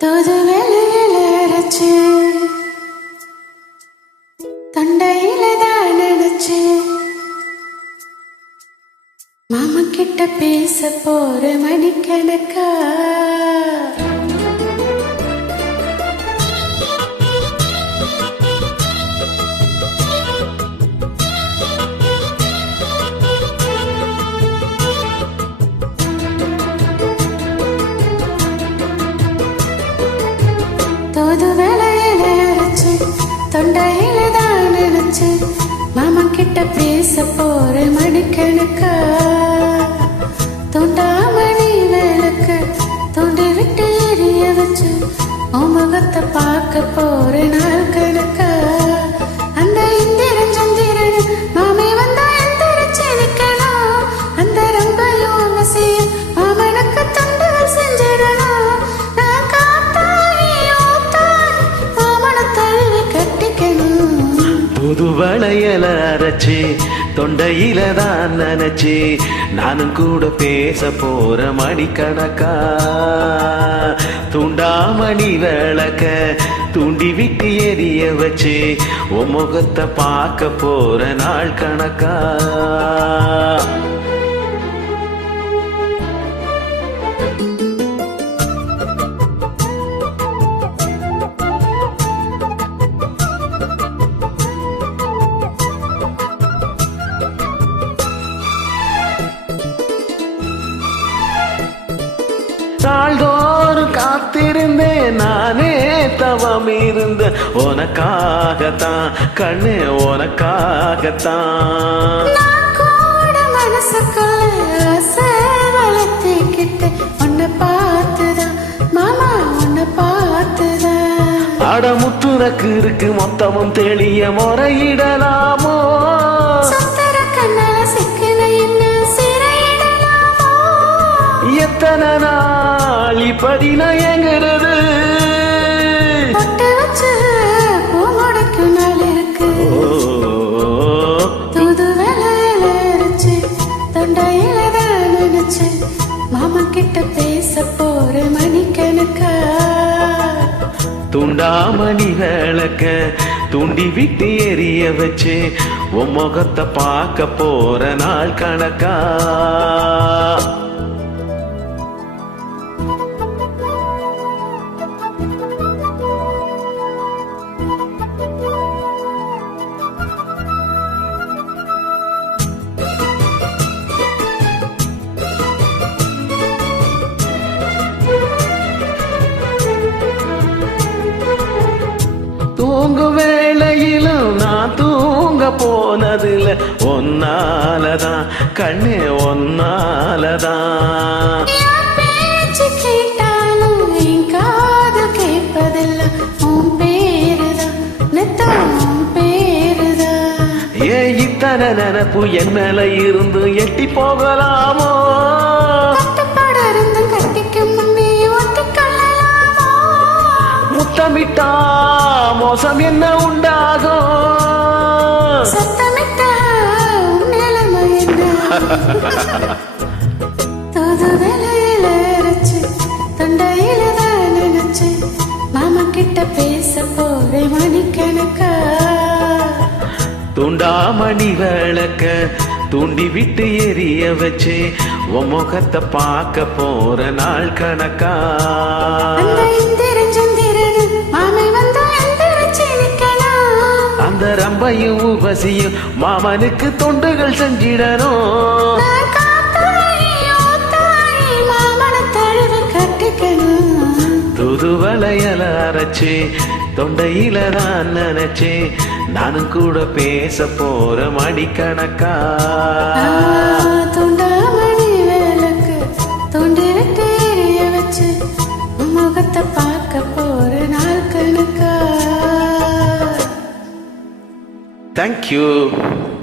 தூது வேலையில அரைச்சு தொண்டையில தான் நினைச்சு மாமா கிட்ட பேச போற மணிக்கணக்கா தூது வேலையில அரைச்சு தொண்டையில தான் நினைச்சு மாமா கிட்ட பேச போற மணிக்கணக்கா தூண்டாமணி வேலைக்கு தூண்டி விட்டு எரிய வச்சு முகத்தை பார்க்க போற நாள் கணக்கா அந்த இந்திரன் சந்திரன் மாமி வந்தா எந்திரிச்சு நிக்கணும் அந்த ரம்பையும் செய்ய மாமனுக்கு தொண்டுகள் செஞ்சிடணும் நான் காத்தாயி ஊத்தாயி மாமனை தழுவி கட்டிக்கணும் புது வளையல அரைச்சி தொண்டையில தான் நினைச்சு நானும் கூட பேச போற மணிக்கணக்கா தூண்டாமணி விளக்க தூண்டி விட்டு எரிய வச்சு உன் முகத்தை பார்க்க போற நாள் கணக்கா நாள்தோறும் காத்திருந்தேன் நானே தவம் இருந்த உனக்காகத்தான் கண்ணு உனக்காகத்தான் மனசுக்குள்ள வளர்த்திக்கிட்டு உன்னை பார்த்துதான் மாமா உன்னை பார்த்துதான் அடமுத்துனக்கு இருக்கு மொத்தமும் தெளிய முறையிடலாமோ எத்தனை நாள் இப்படி நயங்கிறது நாள் இருக்கு தூது வேலையில அரைச்சு தொண்டையில தான் நினைச்சு மாமா கிட்ட பேச போற மணிக்கணக்கா தூண்டாமணி விளக்க தூண்டி விட்டு எரிய வச்சு உன் முகத்தை பார்க்க போற நாள் கணக்கா தூங்கு வேளையிலும் நான் தூங்க போனதில்ல ஒன்னாலதான் கண்ணே ஒன்னாலதான் பேச்சு கேட்டாலும் என் காது கேட்பதில்ல உன் பேருதான் நெத்தம் பேருதான் ஏன் இத்தனை நினப்பு என் மேல இருந்து எட்டி போகலாமோ முத்தமிட்டா மோசம் என்ன உண்டாகும் சத்தமிட்டா நிலைமை என்ன தூது வேலையில அரைச்சு தொண்டையில தான் நினைச்சு மாமா கிட்ட பேச போற மணிக்கணக்கா தூண்டாமணி விளக்க தூண்டி விட்டு எரிய வச்சு உன் முகத்தை பார்க்க போற நாள் கணக்கா அந்த ரம்பையும் ஊபசியும் மாமனுக்கு தொண்டுகள் செஞ்சிடணும் தூது வளையல அரைச்சு தொண்டையில தான் நினைச்சு நானும் கூட பேச போற மணிக்கணக்கா தூண்டாமணி வேலைக்கு தூண்டி விட்டு எரிய வச்சு முகத்தை பார்க்க போற நாள் கணக்கா Thank you.